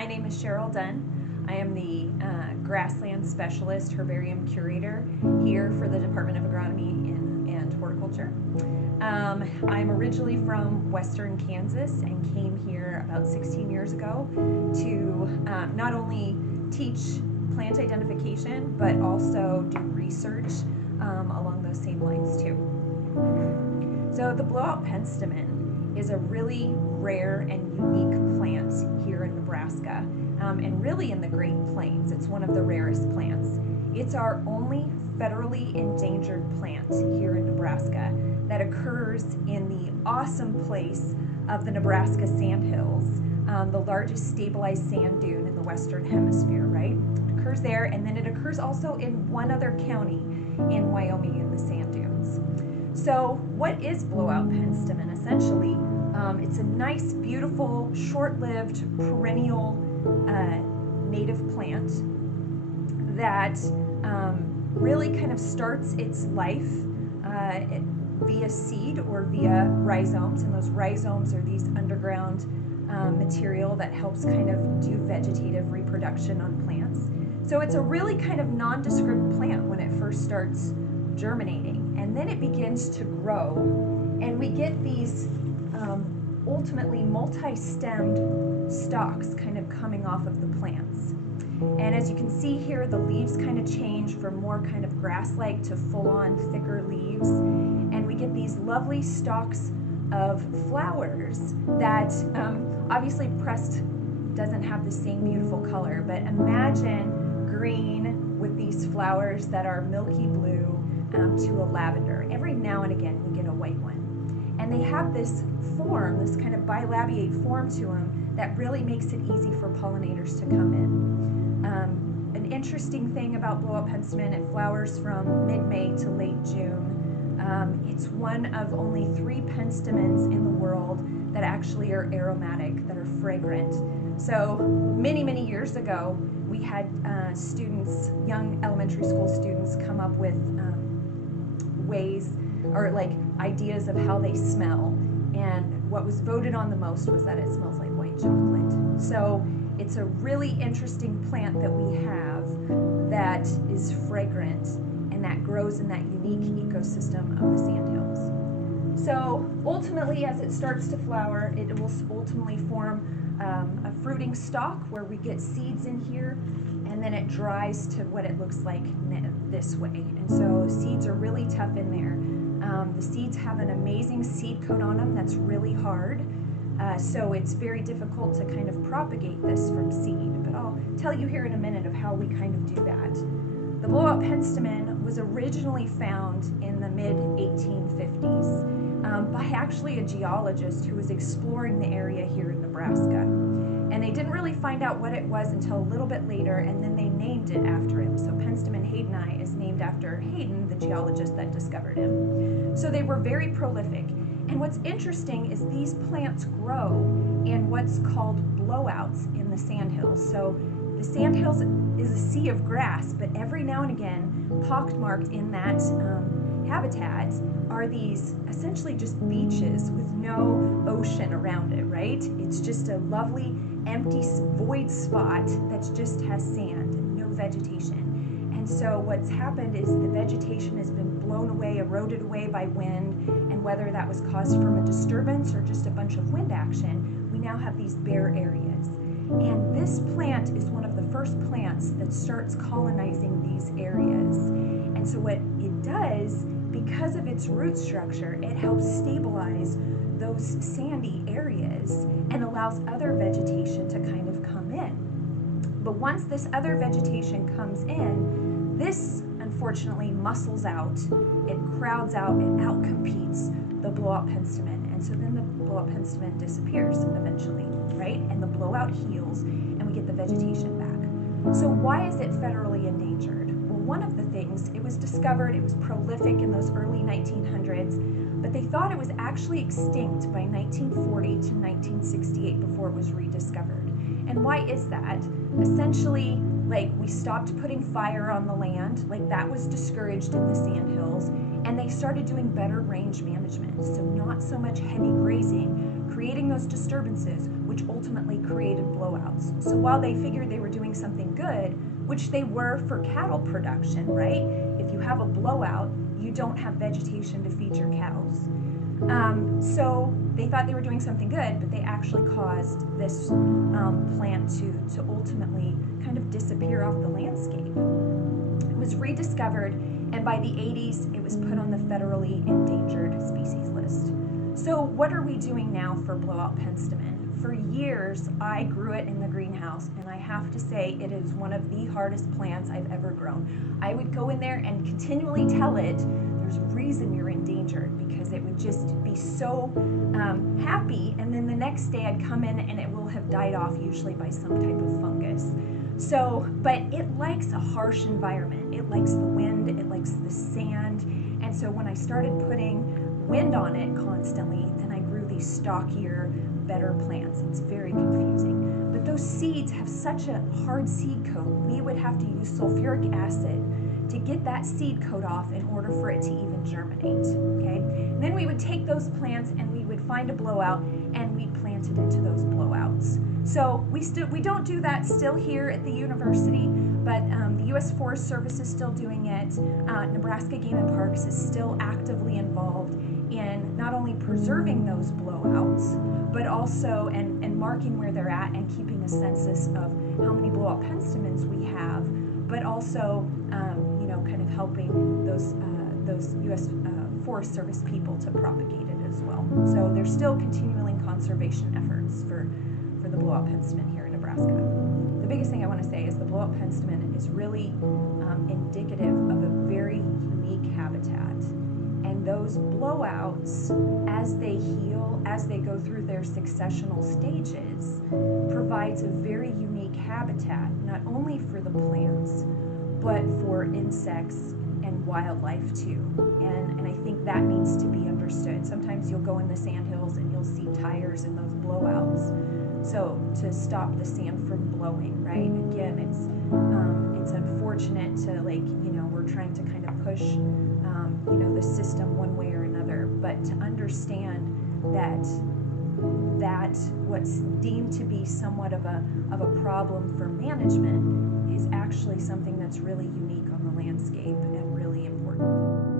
My name is Cheryl Dunn. I am the grassland specialist herbarium curator here for the Department of Agronomy and Horticulture. I'm originally from western Kansas and came here about 16 years ago to not only teach plant identification but also do research along those same lines too. So the Blowout Penstemon is a really rare and unique plant here in Nebraska and really in the Great Plains. It's one of the rarest plants. It's our only federally endangered plant here in Nebraska that occurs in the awesome place of the Nebraska Sandhills, the largest stabilized sand dune in the Western Hemisphere, right? It occurs there, and then it occurs also in one other county in Wyoming in the sand dunes. So what is Blowout Penstemon? Essentially, it's a nice, beautiful, short-lived, perennial native plant that really kind of starts its life via seed or via rhizomes, and those rhizomes are these underground material that helps kind of do vegetative reproduction on plants. So it's a really kind of nondescript plant when it first starts germinating, and then it begins to grow, and we get these ultimately multi-stemmed stalks kind of coming off of the plants. And as you can see here, the leaves kind of change from more kind of grass-like to full-on thicker leaves, and we get these lovely stalks of flowers that obviously pressed doesn't have the same beautiful color, but imagine green with these flowers that are milky blue to a lavender. Every now and again we get a white one. And they have this form, this kind of bilabiate form to them that really makes it easy for pollinators to come in. An interesting thing about Blowout Penstemon, it flowers from mid-May to late June. It's one of only 3 penstemons in the world that actually are aromatic, that are fragrant. So many, many years ago, we had students, young elementary school students, come up with ways or like ideas of how they smell, and what was voted on the most was that it smells like white chocolate. So it's a really interesting plant that we have that is fragrant and that grows in that unique ecosystem of the sandhills. So ultimately, as it starts to flower, it will ultimately form a fruiting stalk where we get seeds in here, and then it dries to what it looks like this way. And so seeds are really tough in there. The seeds have an amazing seed coat on them that's really hard. So it's very difficult to kind of propagate this from seed, but I'll tell you here in a minute of how we kind of do that. The Blowout Penstemon was originally found in the mid-1850s by actually a geologist who was exploring the area here in Nebraska. And they didn't really find out what it was until a little bit later, and then they named it after him. So Penstemon Haydeni is named after Hayden, the geologist that discovered him. So they were very prolific. And what's interesting is these plants grow in what's called blowouts in the sandhills. So the sandhills is a sea of grass, but every now and again, pockmarked in that habitat are these essentially just beaches with no ocean around it, right? It's just a lovely empty void spot that just has sand and no vegetation. And so what's happened is the vegetation has been blown away, eroded away by wind, and whether that was caused from a disturbance or just a bunch of wind action, we now have these bare areas. And this plant is one of the first plants that starts colonizing these areas. And so what it does, because of its root structure, it helps stabilize those sandy areas and allows other vegetation to kind of come in. But once this other vegetation comes in, this unfortunately muscles out, it crowds out, it outcompetes the Blowout Penstemon, and so then the Blowout Penstemon disappears eventually, right? And the blowout heals, and we get the vegetation back. So why is it federally endangered? Well, one of the things, it was discovered, it was prolific in those early 1900s, but they thought it was actually extinct by 1940 to 1968 before it was rediscovered. And why is that? Essentially, like, we stopped putting fire on the land, like that was discouraged in the sandhills, and they started doing better range management. So not so much heavy grazing, creating those disturbances, which ultimately created blowouts. So while they figured they were doing something good, which they were for cattle production, right? If you have a blowout, you don't have vegetation to feed your cows. So they thought they were doing something good, but they actually caused this plant to ultimately kind of disappear off the landscape. It was rediscovered, and by the 80s, it was put on the federally endangered species list. So what are we doing now for Blowout Penstemon? For years, I grew it in the greenhouse, and I have to say it is one of the hardest plants I've ever grown. I would go in there and continually tell it, there's a reason you're endangered, because it would just be so happy, and then the next day I'd come in and it will have died off, usually by some type of fungus. So, but it likes a harsh environment. It likes the wind, it likes the sand, and so when I started putting wind on it constantly, then I grew these stockier, better plants. It's very confusing. But those seeds have such a hard seed coat, we would have to use sulfuric acid to get that seed coat off in order for it to even germinate, okay? And then we would take those plants and we would find a blowout and we'd plant it into those blowouts. So we don't do that still here at the university, but the U.S. Forest Service is still doing it. Nebraska Game and Parks is still actively involved in not only preserving those blowouts, but also and marking where they're at and keeping a census of how many blowout penstemons we have, but also kind of helping those U.S. Forest Service people to propagate it as well. So there's still continuing conservation efforts for the blowout penstemon here in Nebraska. The biggest thing I want to say is the blowout penstemon is really indicative of a very unique habitat. And those blowouts, as they heal, as they go through their successional stages, provides a very unique habitat, not only for the plants, but for insects and wildlife too. And I think that needs to be understood. Sometimes you'll go in the Sandhills and you'll see tires in those blowouts. So to stop the sand from blowing, right? Again, it's unfortunate to we're trying to kind of push the system one way or another, but to understand that what's deemed to be somewhat of a problem for management is actually something that's really unique on the landscape and really important.